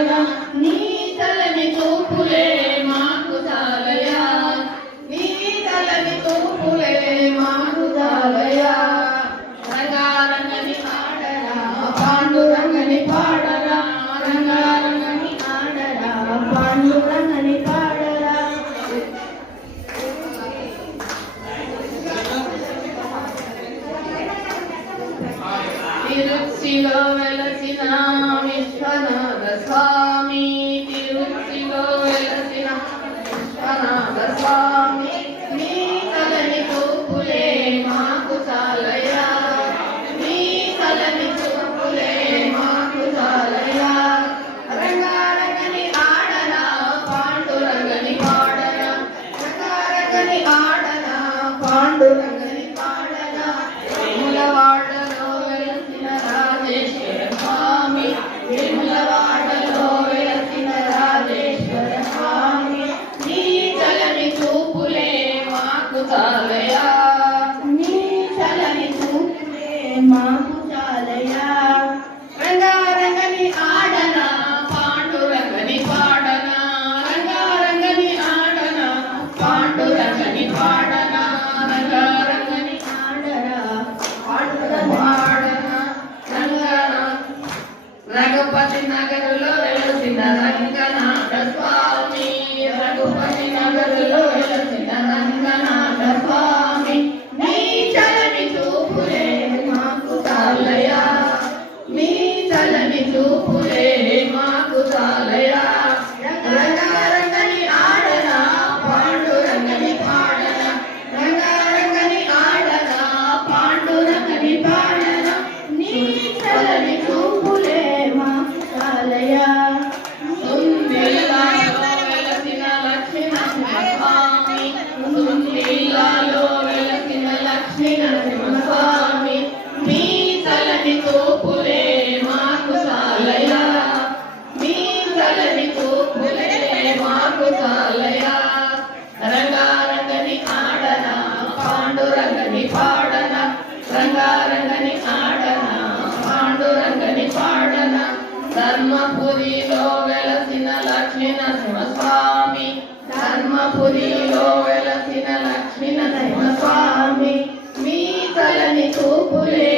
పాడనా నీ చలని చూపులే మాకు చాలయా నీ చలని చూపులే మాకు చాలయా రంగారంగని ఆడరా పాండురంగని పాడరా రంగారంగని ఆడరా పాండురంగని పాడరా తిరుచిలో వెలసిన విశ్వనాథ స్వామి తిరుచిలో వెలసిన విశ్వనాథ స్వామి నీ చలని చూపులే మాకు చాలయా నీ చలని చూపులే మాకు చాలయా రంగారంగని ఆడనా పాండురంగని పాడనా రంగారంగని ఆడనా పాండురంగని పాడనా వేములవాడలో వెలసిన రాజేశ్వర స్వామి వేములవాడలో వెలసిన రాజేశ్వర స్వామి నీ చలని చూపులే మాకు చాలయా నీ చలని చూపులే మాకు చాలయా రంగారంగని ఆడనా పాండురంగని పాడనా రంగారంగని ఆడనా పాండురంగని పాడనా రంగారంగని ఆడరా పాండురంగని పాడనా రఘుపతి నగరులో వెలసిన రంగనాథ స్వామి రఘుపతి నగరులో వెలసిన రంగనాథ స్వామి నీ చలని చూపులే మాకు చాలయా నీ చలని చూపులే మాకు చాలయా రంగారంగని ఆడనా పాండురంగని పాడనా రంగారంగని ఆడనా పాండురంగని పాడనా నీ చలని చూపులే మాకు చాలయా సుందీలాలో వెలసిన లక్ష్మీ నరసింహస్వామి సుందీలాలో వెలసిన లక్ష్మీ నరసింహస్వామి నీ చలని చూపులే మాకు చాలయా నీ చలని చూపులే మాకు చాలయా రంగారంగని ఆడనా పాండురంగని పాడనా రంగారంగని ఆడనా పాండురంగని పాడనా ధర్మపురిలో వెలసిన లక్ష్మీ నరసింహస్వామి ధర్మపురిలో వెలసిన లక్ష్మీ నరసింహస్వామి మీ చలని చూపులే